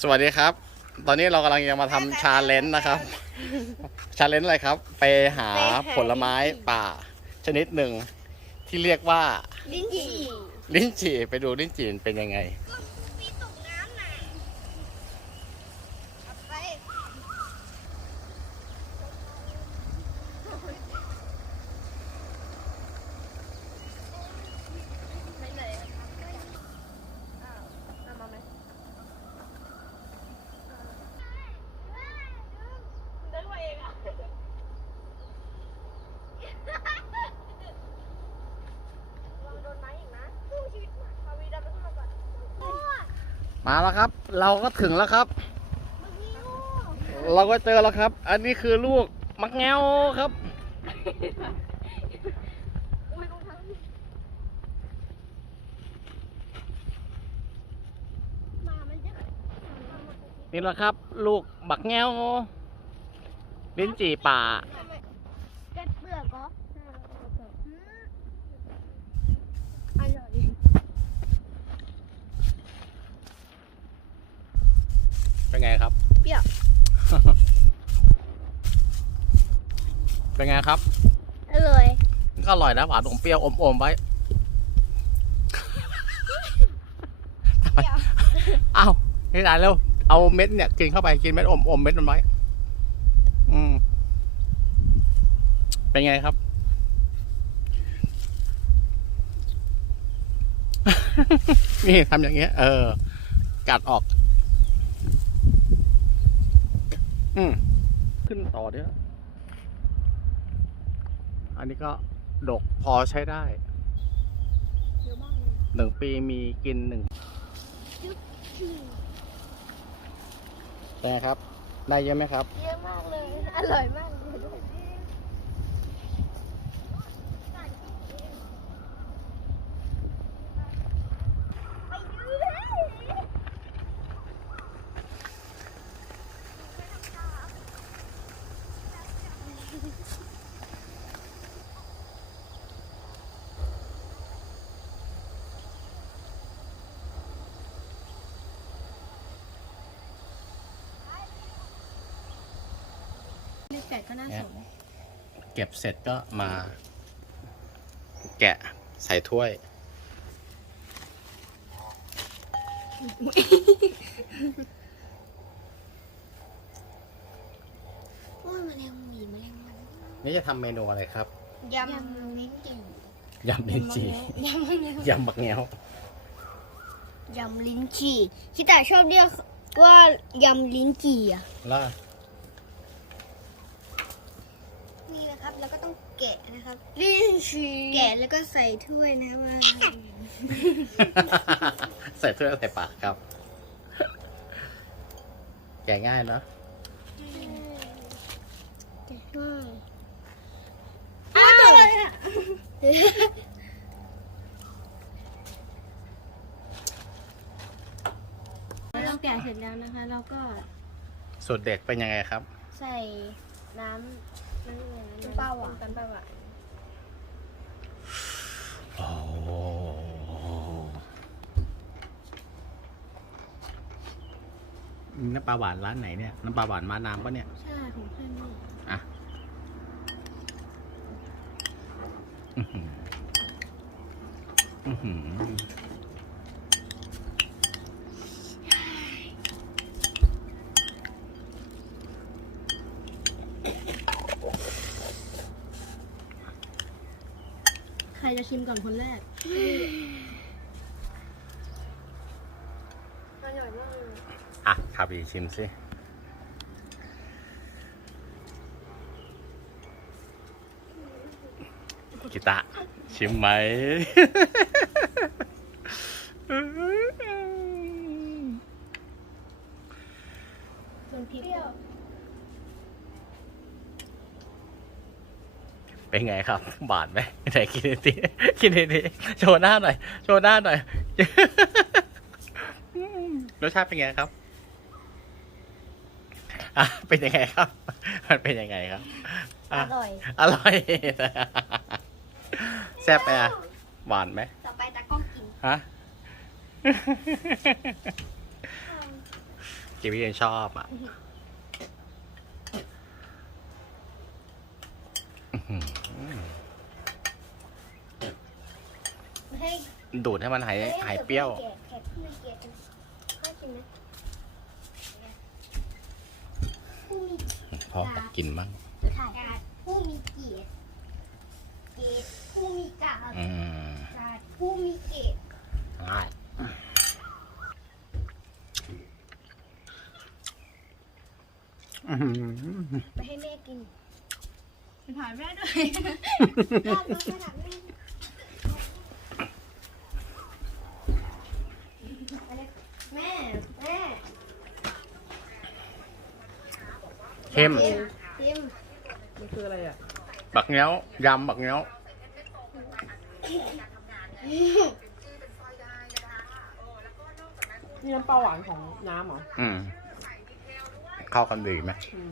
สวัสดีครับ ตอนนี้เรากำลังจะมาทำชาเลนจ์นะครับ ชาเลนจ์อะไรครับ ไปหาผลไม้ป่า ชนิดหนึ่งที่เรียกว่า ลิ้นจี่ ลิ้นจี่ไปดูลิ้นจี่เป็นยังไง มีตกน้ำน่ะเอาไปไปไหนอะอ้าวเอามาไหมเดินมาเองอะ ลองโดนไม้อีกนะสู้ชีวิตมาพาวีดันไปขึ้นมาก่อน มาแล้วครับ เราก็ถึงแล้วครับ เราก็เจอแล้วครับ อันนี้คือลูกมักแงวครับอุ้ยรองเท้ามามันจะนี่แหละครับ ลูกบักแงวลิ้นจี่ป่า เก็บเปลือกเหรออืมอร่อย เป็นไงครับ เปรี้ยว เป็นไงครับ อร่อยก็อร่อยนะหวานอมเปรี้ยวอมอมๆไว้ เปรี้ยวอ้าวนี่นายเร็วเอาเม็ดเนี่ยกินเข้าไปกินเม็ดอมอมเม็ดมันไว้อืม เป็นไงครับ นี่ทำอย่างเงี้ย เออ กัดออก อืม ขึ้นต่อเนี้ย อันนี้ก็ดกพอใช้ได้เยอะมากเลยหนึ่งปีมีกินหนึ่งเป็นไงครับ ได้เยอะไหมครับ เยอะมากเลย อร่อยมากเลยด้วยไปยืด นี่แกะก็น่าสนเก็บเสร็จก็มา แกะใส่ถ้วย ว่าแมลงหวีแมลงวันนี่จะทำเมนูอะไรครับยำลิ้นจี่ยำลิ้นจี่ยำลิ้นยำบักแงวยำลิ้นจี่คิตาชอบเรียกว่ายำลิ้นจี่อะล่า นี่นะครับ แล้วก็ต้องแกะนะครับลิ้นจี่แกะแล้วก็ใส่ถ้วยนะครับว่าใส่ถ้วยแล้วใส่ปากครับ แกะง่ายเนาะแกะถ้วยอ้าวตัวอะไรอะเราแกะเสร็จแล้วนะคะ เราก็สูตรเด็กเป็นยังไงครับ ใส่น้ำ น้ำอะไรนะน้ำปลาหวานน้ำปลาหวานโอ้น้ำปลาหวานร้านไหนเนี่ย น้ำปลาหวานมาน้ำปะเนี่ย ใช่ของเพื่อนนี่ อะอื้อหืออื้อหือ ใค รจะชิมก่อนคนแรก อร่อยมากเลยอะคาบีชิมสิกิตะ ชิมไหม ส่วนพริกเปรี้ยว เป็นไงครับ บาดไหมไหนกินทีกินทีโชว์หน้าหน่อย โชว์หน้าหน่อยรสชาติเป็นไงครับอะเป็นยังไงครับ มันเป็นยังไงครับอร่อย อร่อย แซ่บไหมอะหวานไหมต่อไปตากล้องกิน ฮะที่พี่เรียนชอบอะอื้อหือ ให้ ดูดให้มันหายหายเปรี้ยวแกะแกะที่มันแกะกันน่ากินไหมผู้มีพอกัดกินบ้างกาดผู้มีเกียรติเกียรติผู้มีกาดอืมกาดผู้มีเกียรติง่ายอื้อหือไปให้แม่กินถ่ายแม่ด้วย ยอดมาขนาดแม่แม่แม่ เข้มเต็มเต็มมันคืออะไรอะบักเงี้ยวยำบักเงี้ยวนี่น้ำปลาหวานของน้ำเหรออืมเข้ากันดีไหม อืม